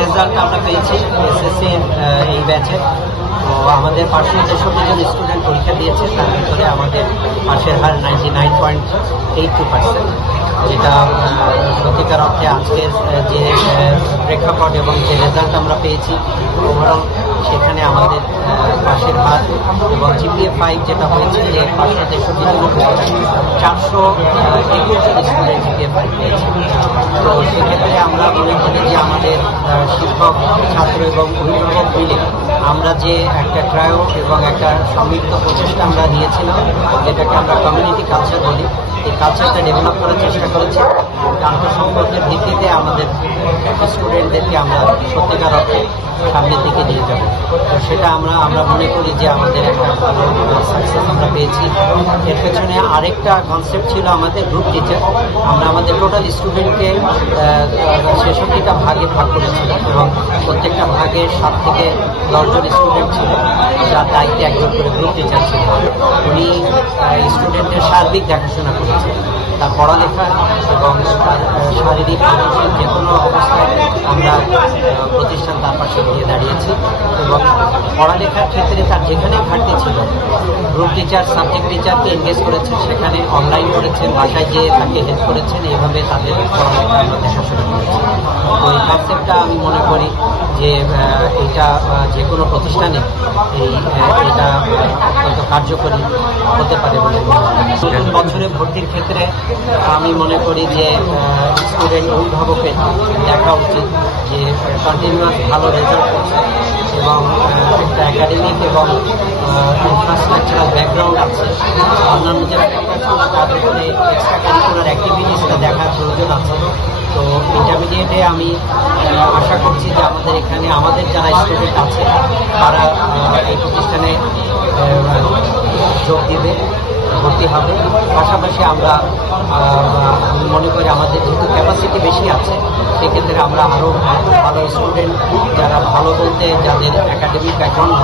Result আমরা পেয়েছি এসএসসির এই ব্যাচে। তো আমাদের 563 জন স্টুডেন্ট পরীক্ষা দিয়েছে, তার ভিতরে আমাদের পাশের হার 99.82%, যেটা সত্যিকার অর্থে আজকের যে প্রেক্ষাপট এবং যে রেজাল্ট আমরা পেয়েছি ওভারঅল সেখানে আমাদের পাশের হার এবং জিপিএ 5 যেটা হয়েছে যে 563 জনের ভিতরে 421 স্টুডেন্ট জিপিএ 5 পেয়েছে। তো সেক্ষেত্রে আমরা মনে করি যে আমাদের শিক্ষক, ছাত্র এবং অভিভাবক মিলে আমরা যে একটা ট্রায়াল এবং একটা সম্মিলিত প্রচেষ্টা আমরা নিয়েছিলাম, যেটাকে আমরা কমিউনিটি কালচার বলি, এই কালচারটা ডেভেলপ করার চেষ্টা করেছি। আন্তঃসম্পর্কের ভিত্তিতে আমাদের স্টুডেন্টদেরকে আমরা সত্যিকার অর্থে সামনের দিকে নিয়ে যাব। তো সেটা আমরা মনে করি যে আমাদের একটা ভালো সাকসেস আমরা পেয়েছি। এর পেছনে আরেকটা কনসেপ্ট ছিল আমাদের গ্রুপ টিচার। আমরা আমাদের টোটাল স্টুডেন্টকে 66টা ভাগে ভাগ করেছিলাম এবং প্রত্যেকটা ভাগে 7 থেকে 10 জন স্টুডেন্ট ছিল, যার দায়িত্বে একজন করে গ্রুপ টিচার ছিল। উনি স্টুডেন্টের সার্বিক দেখাশোনা করেছেন, তার পড়ালেখা এবং তার শারীরিক মানসিক যে কোনো অবস্থায় আমরা প্রতিষ্ঠান তার পাশে গিয়ে দাঁড়িয়েছি এবং পড়ালেখার ক্ষেত্রে তার যেখানে ঘাটতি ছিল গ্রুপ টিচার, সাবজেক্ট টিচারকে এনগেজ করেছেন, সেখানে অনলাইন করেছেন, বাসায় যেয়ে তাকে হেল্প করেছেন, এইভাবে তাদের পড়ালেখা আমরা দেখাশোনা করেছি। তো এই কনসেপ্টটা আমি মনে করি যে এটা যে কোনো প্রতিষ্ঠানে এটা অত্যন্ত কার্যকরী হতে পারে বলে নতুন বছরে ভর্তির ক্ষেত্রে আমি মনে করি যে স্টুডেন্ট অভিভাবকের দেখা উচিত যে কন্টিনিউয়াস ভালো রেজাল্ট করছে এবং একটা একাডেমিক এবং ইনফ্রাস্ট্রাকচারাল ব্যাকগ্রাউন্ড আছে, অন্যান্য যারা পড়াশোনা তার ভিতরে এক্সট্রা কারিকুলার অ্যাক্টিভিটিসটা দেখার প্রয়োজন আছে। তো ইন্টারমিডিয়েটে আমি আশা করছি যে আমাদের এখানে আমাদের যারা স্টুডেন্ট আছে তারা এই প্রতিষ্ঠানে যোগ দিবে, ভর্তি হবে। পাশাপাশি আমরা মনে করি আমাদের যেহেতু ক্যাপাসিটি বেশি আছে, সেক্ষেত্রে আমরা আরও ভালো স্টুডেন্ট যারা ভালো বলতে যাদের একাডেমিক ব্যাকগ্রাউন্ড